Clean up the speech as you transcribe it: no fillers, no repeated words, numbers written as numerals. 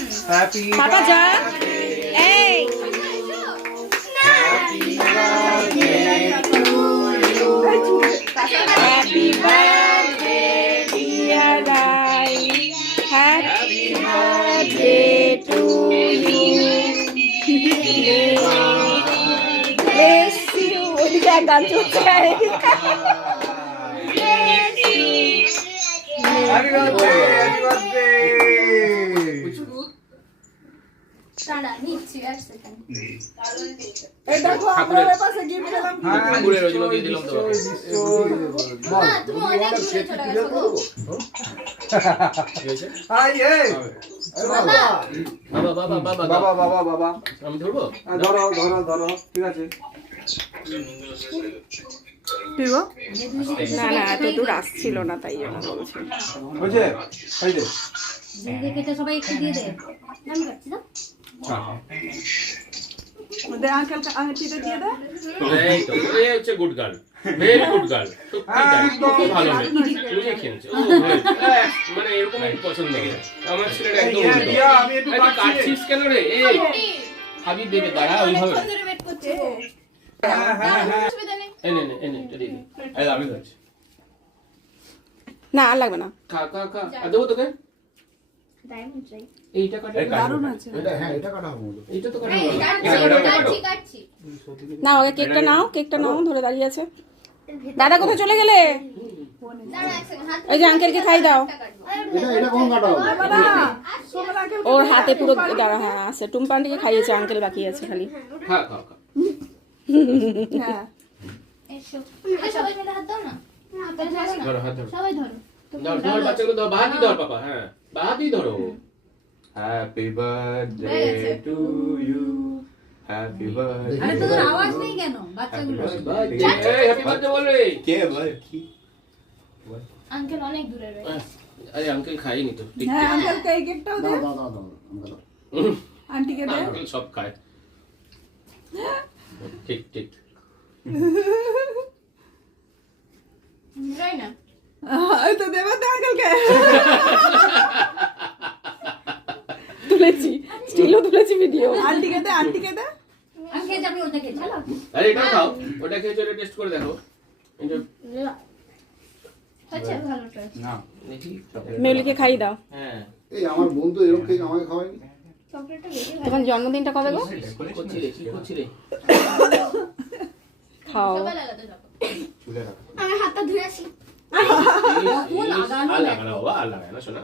happy papa যা এই happy birthday dear Rai happy birthday to you bless you ওদিকে এক গান চলছে হ্যাপি বার্থডে হ্যাপি বার্থডে দাঁড়া নিচ্ছি এক সেকেন্ড এই দেখো আপনাদের পাশে গিফট পেলাম ঠাকুরের ওই জন্য দিয়ে দিলাম তো না তুমি অনেক দূরে চলে গেছো গো হাই এই বাবা বাবা বাবা বাবা বাবা বাবা বাবা আমি ধরবো ধরো ধরো ধরো ঠিক আছে পিবো না না এত দূর আসছিল না তাই জন্য বলছি বুঝে এই দে দেখে সবাই একটু দিয়ে দে আমি কাটছি না দে আঙ্কেল আঙ্কেলটা দিয়ে দে এই তো এই হচ্ছে good girl very good girl সত্যি ভালো মেয়ে নিজে খেলছে মানে এরকমই পছন্দ হয় আমার ছেলেটা একদম উল্টো ইয়া আমি একটু এই কাটছিস কেন রে এই খাবি দেবে দাঁড়া ওইভাবে ধরে ওয়েট করছে হ্যাঁ হ্যাঁ হ্যাঁ অসুবিধা নেই এনে এনে এটা দিয়ে দে এই আমি খাচ্ছি না আর লাগবে না খা খা খা আর দেবো তোকে ডায়মন্ড চাই এইটা কাটা দারুণ আছে এটা হ্যাঁ এটা কাটা হবে এইটা তো কাটা এই কাটছি কাটছি না ওকে কেকটা নাও ধরে দাঁড়িয়ে আছে দাদা কোথায় চলে গেলে দাঁড়া এক সেকেন্ড হাত ওই যে আঙ্কেলকে খাই দাও এটা কখন কাটা হবে সোমন আঙ্কেল ওর হাতে পুরো দাঁড়া হ্যাঁ আছে টুম্পানটিকে খাইয়েছে আঙ্কেল বাকি আছে খালি খা খা খা হ্যাঁ এসো সবাই মিলে হাত দাও না ধরো হাত ধরো সবাই ধরো ধর ধর বাচ্চাগুলো ধর বাহাতি ধর পাপা হ্যাঁ বাহাতি ধরো happy birthday to you happy birthday আরে তোদের আওয়াজ নেই কেন বাচ্চাগুলো এই হ্যাপি বার্থডে বল রে কে ভাই কি আঙ্কেল অনেক দূরে রয়েছে আরে আঙ্কেল খাইনি তো ঠিক হ্যাঁ আঙ্কেলকে এই কেকটাও দে দাও দাও দাও দাও আন্টিকে দে আঙ্কেল সব খায় ঠিক ঠিক রাই না এই তো দেবা দে আঙ্কেলকে তুলেছি স্টিলও তুলেছি ভিডিও আন্টিকে দে আঙ্কেল যাবে ওটা খেয়ে চলো আরে এটা খাও ওটা খেয়ে চলে টেস্ট করে দেখো এটা আচ্ছা ভালো টেস্ট না দেখি মেউলিকে খাই দাও হ্যাঁ এই আমার বন্ধু এরকম কেক আমাকে খাওয়ায়নি চকলেটটা বেশি ভালো তোমার জন্মদিনটা কবে গো করছি রে কি করছি রে খাও সবাই লাগাতে যাবো চুলে রাখো আমি হাতটা ধুয়ে আসি আল্লাহ বাবা আল্লাহ না শোনা